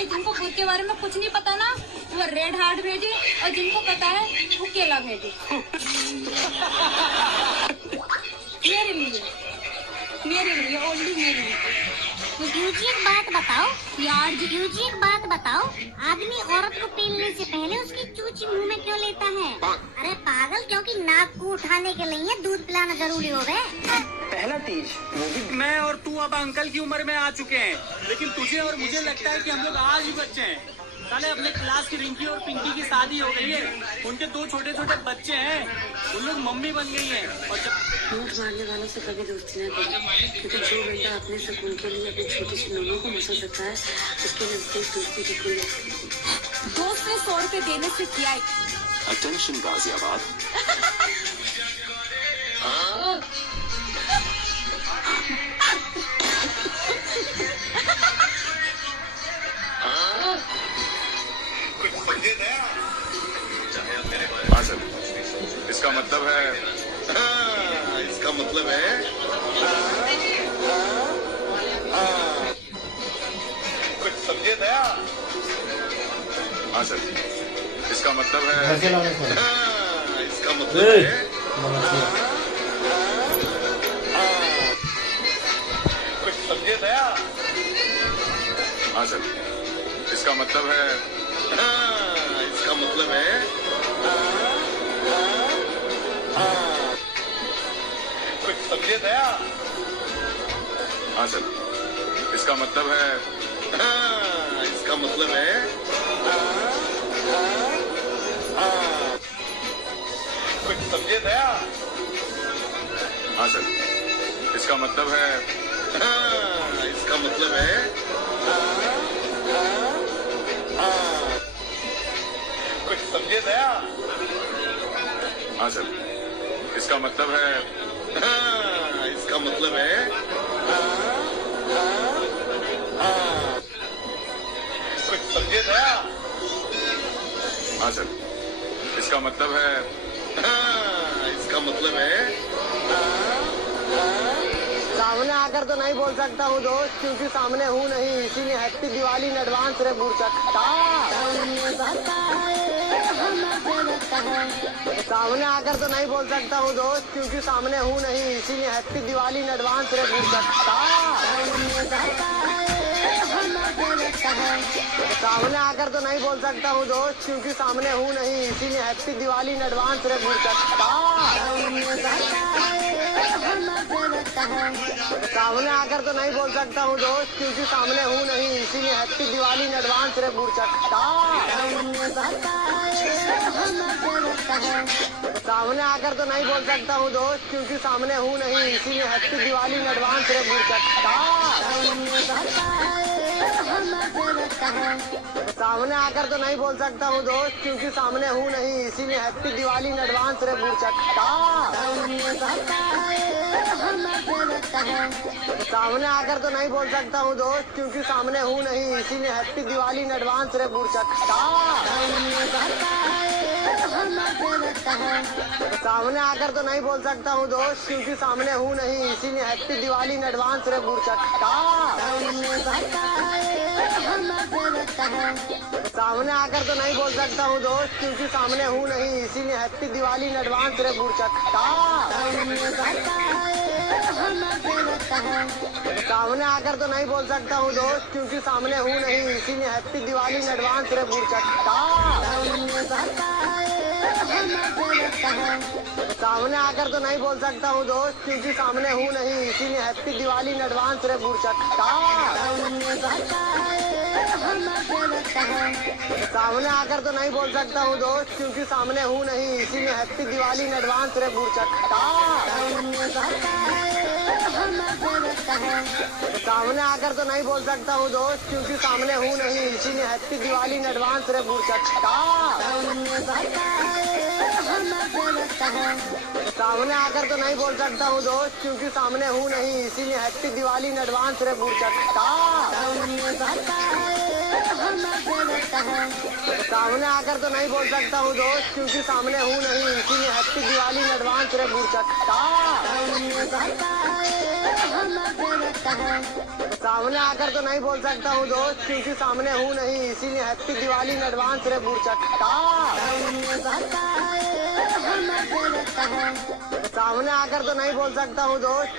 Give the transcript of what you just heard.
भाई जिनको गुड़ के बारे में कुछ नहीं पता ना वो रेड हार्ट भेजे, और जिनको पता है वो केला भेजे। मेरे लिए ओनली मेरे लिए। जी एक बात बताओ यार जी एक बात बताओ, आदमी औरत को पेलने से पहले उसकी चूची मुंह में क्यों लेता है? अरे पागल, क्योंकि नाक को उठाने के लिए दूध पिलाना जरूरी हो गए। पहला तीज वो भी मैं और तू अब अंकल की उम्र में आ चुके हैं, लेकिन तुझे और मुझे लगता है कि हम लोग आज भी बच्चे हैं। साले अपने क्लास की रिंकी और पिंकी की शादी हो गई है, उनके 2 छोटे छोटे बच्चे हैं, उन लोग मम्मी बन गई हैं। और जब नोट मारने वालों से कभी दोस्ती न करो, क्योंकि जो बंदा अपने सुकून के लिए अपनी छोटी सी नोनों को मसल सकता है उसके नजदीक दोस्ती की कोई दोस्त ने 100 रुपए देने से किया। अटेंशन गाजियाबाद। हाँ सर, इसका मतलब है कुछ समझे दया। हाँ सर, इसका मतलब है इसका मतलब है कुछ समझे दया। हाँ सर, इसका मतलब है इसका मतलब है कुछ समझे दया। हाँ सर, इसका मतलब है इसका मतलब है कुछ समझे दया। हाँ सर, इसका मतलब है इसका मतलब है कुछ समझे दया। हाँ सर, इसका मतलब है इसका मतलब है कुछ समझे दया। हाँ सर, इसका मतलब है इसका मतलब है सामने आकर तो नहीं बोल सकता हूँ दोस्त, क्योंकि सामने हूँ नहीं, इसीलिए हैप्पी दिवाली इन एडवांस रे बुरचक। सामने आकर तो नहीं बोल सकता हूँ दोस्त, क्योंकि सामने हूँ नहीं, इसीलिए हैप्पी दिवाली इन एडवांस रे बुरचक। सामने आकर तो नहीं बोल सकता हूँ दोस्त, क्योंकि सामने हूँ नहीं, इसीलिए हैप्पी दिवाली इन एडवांस रे बुरचक। सामने आकर तो नहीं बोल सकता हूँ दोस्त, क्योंकि सामने हूँ नहीं, इसीलिए हैप्पी दिवाली इन एडवांस रे बुरचक। सामने आकर तो नहीं बोल सकता हूँ दोस्त, क्योंकि सामने हूँ नहीं, इसीलिए हैप्पी दिवाली इन एडवांस रे बुरचक। सामने आकर तो नहीं बोल सकता हूँ दोस्त, क्योंकि सामने हूँ नहीं, इसीलिए हैप्पी दिवाली इन एडवांस रे बुरचक। सामने आकर तो नहीं बोल सकता हूँ दोस्त, क्योंकि सामने हूँ नहीं, इसीलिए हैप्पी दिवाली इन एडवांस रे बुरचक। सामने आकर तो नहीं बोल सकता हूँ दोस्त, क्योंकि सामने हूँ नहीं, इसीलिए हैप्पी दिवाली इन एडवांस रे बुरचक। सामने आकर तो नहीं बोल सकता हूँ दोस्त, क्योंकि सामने हूँ नहीं, इसीलिए हैप्पी दिवाली इन एडवांस रे बुरचक। सामने आकर तो नहीं बोल सकता हूँ दोस्त, क्योंकि सामने हूँ नहीं, इसीलिए हैप्पी दिवाली इन एडवांस रे बुरचक। सामने आकर तो नहीं बोल सकता हूँ दोस्त, क्योंकि सामने हूँ नहीं, इसीलिए हैप्पी दिवाली इन एडवांस रे बुरचक। सामने आकर तो नहीं बोल सकता हूँ दोस्त, क्योंकि सामने हूँ नहीं, इसीलिए हैप्पी दिवाली इन एडवांस रे बुरचक। सामने आकर तो नहीं बोल सकता हूँ दोस्त, क्योंकि सामने हूँ नहीं, इसीलिए हैप्पी दिवाली इन एडवांस रे बुरचक। सामने आकर तो नहीं बोल सकता हूँ दोस्त, क्योंकि सामने हूँ नहीं, इसीलिए हैप्पी दिवाली इन एडवांस रे बुरचक। सामने आकर तो नहीं बोल सकता हूँ दोस्त, क्योंकि सामने हूँ नहीं, इसीलिए हैप्पी दिवाली इन एडवांस रे बुरचक। सामने आकर तो नहीं बोल सकता हूँ दोस्त, क्योंकि सामने हूँ नहीं, इसीलिए हैप्पी दिवाली इन एडवांस रे बुरचट्टा। सामने आकर तो नहीं बोल सकता हूँ दोस्त।